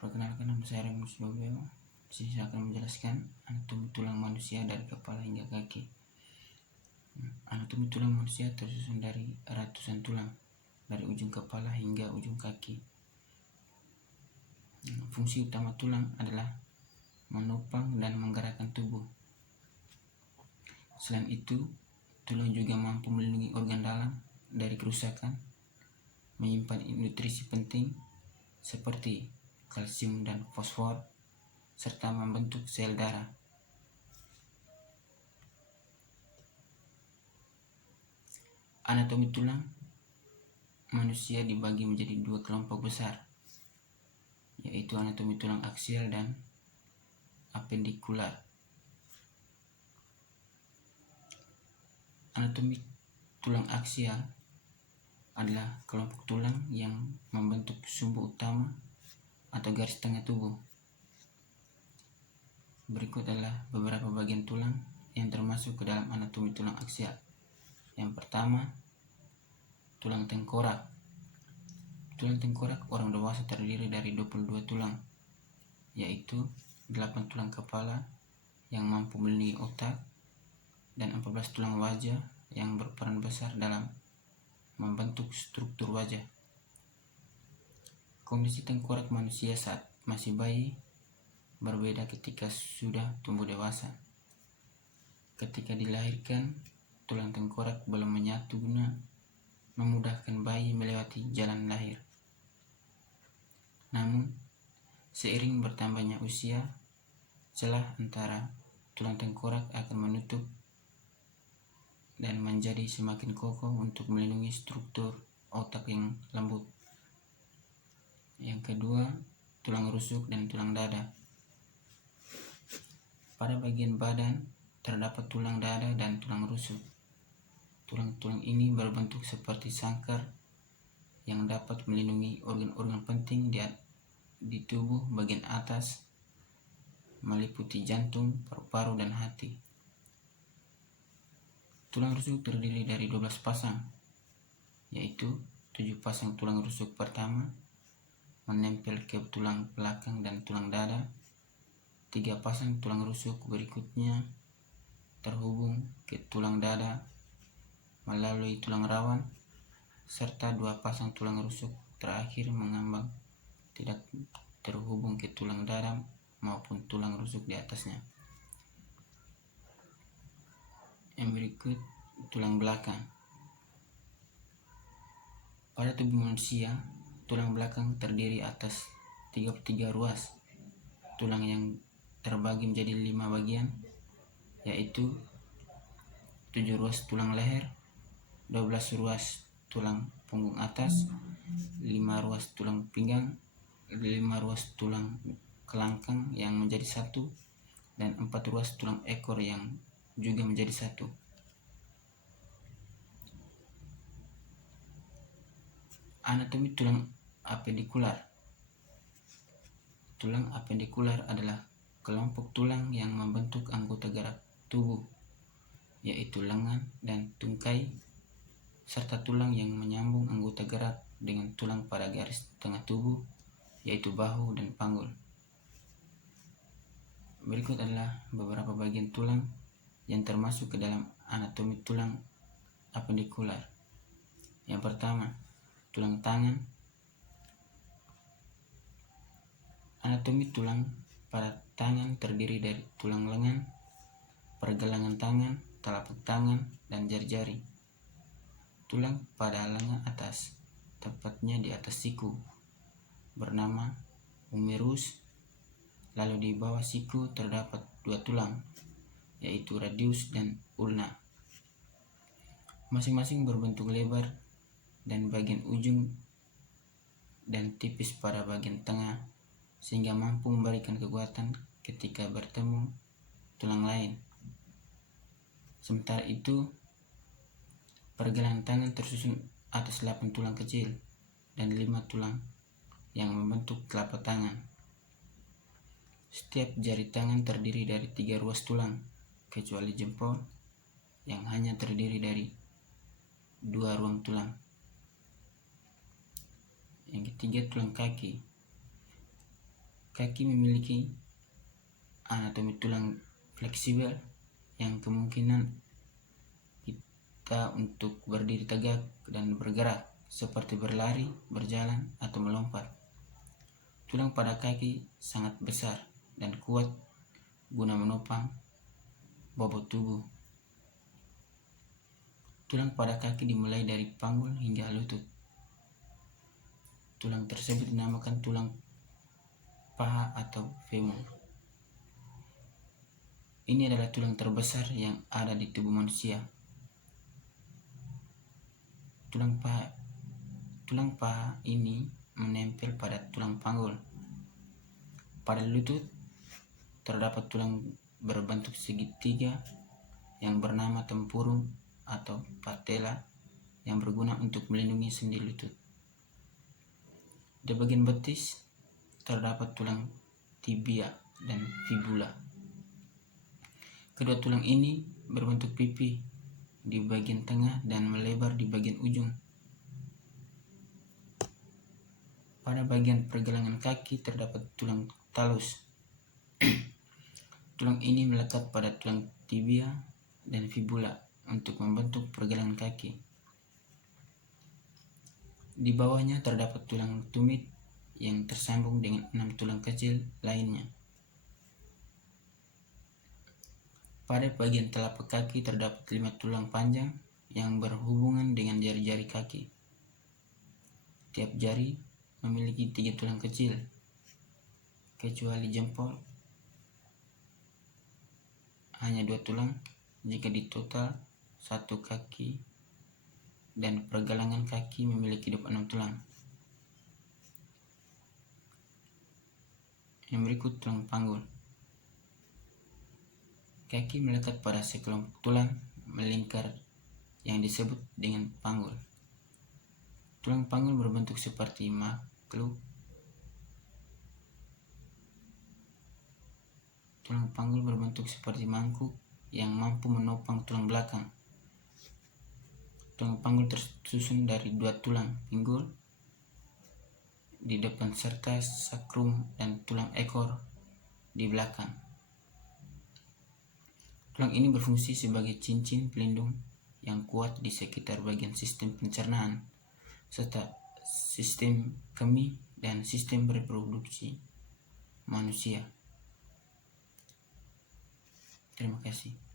Perkenalkan, nama saya Remus Bobeo. Saya akan menjelaskan anatomi tulang manusia dari kepala hingga kaki. Anatomi tulang manusia tersusun dari ratusan tulang dari ujung kepala hingga ujung kaki. Fungsi utama tulang adalah menopang dan menggerakkan tubuh. Selain itu, tulang juga mampu melindungi organ dalam dari kerusakan, menyimpan nutrisi penting seperti kalsium dan fosfor, serta membentuk sel darah. Anatomi tulang manusia dibagi menjadi dua kelompok besar, yaitu anatomi tulang aksial dan apendikular. Anatomi tulang aksial adalah kelompok tulang yang membentuk sumbu utama atau garis tengah tubuh. Berikut adalah beberapa bagian tulang yang termasuk ke dalam anatomi tulang aksial. Yang pertama, tulang tengkorak. Tulang tengkorak orang dewasa terdiri dari 22 tulang, yaitu 8 tulang kepala yang mampu melindungi otak dan 14 tulang wajah yang berperan besar dalam membentuk struktur wajah. Kondisi tengkorak manusia saat masih bayi berbeda ketika sudah tumbuh dewasa. Ketika dilahirkan, tulang tengkorak belum menyatu guna memudahkan bayi melewati jalan lahir. Namun, seiring bertambahnya usia, celah antara tulang tengkorak akan menutup dan menjadi semakin kokoh untuk melindungi struktur otak yang lembut. Yang kedua, tulang rusuk dan tulang dada. Pada bagian badan terdapat tulang dada dan tulang rusuk. Tulang-tulang ini berbentuk seperti sangkar yang dapat melindungi organ-organ penting di tubuh bagian atas, meliputi jantung, paru-paru, dan hati. Tulang rusuk terdiri dari 12 pasang, yaitu 7 pasang tulang rusuk pertama menempel ke tulang belakang dan tulang dada, 3 pasang tulang rusuk berikutnya terhubung ke tulang dada melalui tulang rawan, serta 2 pasang tulang rusuk terakhir mengambang tidak terhubung ke tulang dada maupun tulang rusuk di atasnya. Yang berikut, tulang belakang. Pada tubuh manusia, tulang belakang terdiri atas 33 ruas tulang yang terbagi menjadi 5 bagian, yaitu 7 ruas tulang leher, 12 ruas tulang punggung atas, 5 ruas tulang pinggang, 5 ruas tulang kelangkang yang menjadi satu, dan 4 ruas tulang ekor yang juga menjadi satu. Anatomi tulang apendikular. Tulang apendikular adalah kelompok tulang yang membentuk anggota gerak tubuh, yaitu lengan dan tungkai, serta tulang yang menyambung anggota gerak dengan tulang pada garis tengah tubuh, yaitu bahu dan panggul. Berikut adalah beberapa bagian tulang yang termasuk ke dalam anatomi tulang apendikular. Yang pertama, tulang tangan. Anatomi tulang pada tangan terdiri dari tulang lengan, pergelangan tangan, telapak tangan, dan jari-jari. Tulang pada lengan atas, tepatnya di atas siku, bernama humerus. Lalu di bawah siku terdapat 2 tulang, yaitu radius dan ulna. Masing-masing berbentuk lebar dan bagian ujung dan tipis pada bagian tengah, sehingga mampu memberikan kekuatan ketika bertemu tulang lain. Sementara itu, pergelangan tangan tersusun atas 8 tulang kecil dan 5 tulang yang membentuk telapak tangan. Setiap jari tangan terdiri dari 3 ruas tulang, kecuali jempol yang hanya terdiri dari 2 ruang tulang. Yang ketiga, tulang kaki. Kaki memiliki anatomi tulang fleksibel yang kemungkinan kita untuk berdiri tegak dan bergerak seperti berlari, berjalan, atau melompat. Tulang pada kaki sangat besar dan kuat guna menopang bobot tubuh. Tulang pada kaki dimulai dari panggul hingga lutut. Tulang tersebut dinamakan tulang paha atau femur. Ini adalah tulang terbesar yang ada di tubuh manusia. Tulang paha ini menempel pada tulang panggul. Pada lutut terdapat tulang berbentuk segitiga yang bernama tempurung atau patella yang berguna untuk melindungi sendi lutut. Di bagian betis terdapat tulang tibia dan fibula. Kedua tulang ini berbentuk pipi di bagian tengah dan melebar di bagian ujung. Pada bagian pergelangan kaki terdapat tulang talus. Tulang ini melekat pada tulang tibia dan fibula untuk membentuk pergelangan kaki. Di bawahnya terdapat tulang tumit yang tersambung dengan 6 tulang kecil lainnya. Pada bagian telapak kaki terdapat 5 tulang panjang yang berhubungan dengan jari-jari kaki. Tiap jari memiliki 3 tulang kecil, kecuali jempol hanya 2 tulang jika di total 1 kaki, dan pergelangan kaki memiliki 26 tulang. Yang berikut tulang panggul. Kaki melekat pada sekelompok tulang melingkar yang disebut dengan panggul. Tulang panggul berbentuk seperti makhluk. Tulang panggul berbentuk seperti mangkuk yang mampu menopang tulang belakang. Tulang panggul tersusun dari 2 tulang pinggul di depan serta sakrum dan tulang ekor di belakang. Tulang ini berfungsi sebagai cincin pelindung yang kuat di sekitar bagian sistem pencernaan, serta sistem kemih dan sistem reproduksi manusia. Terima kasih.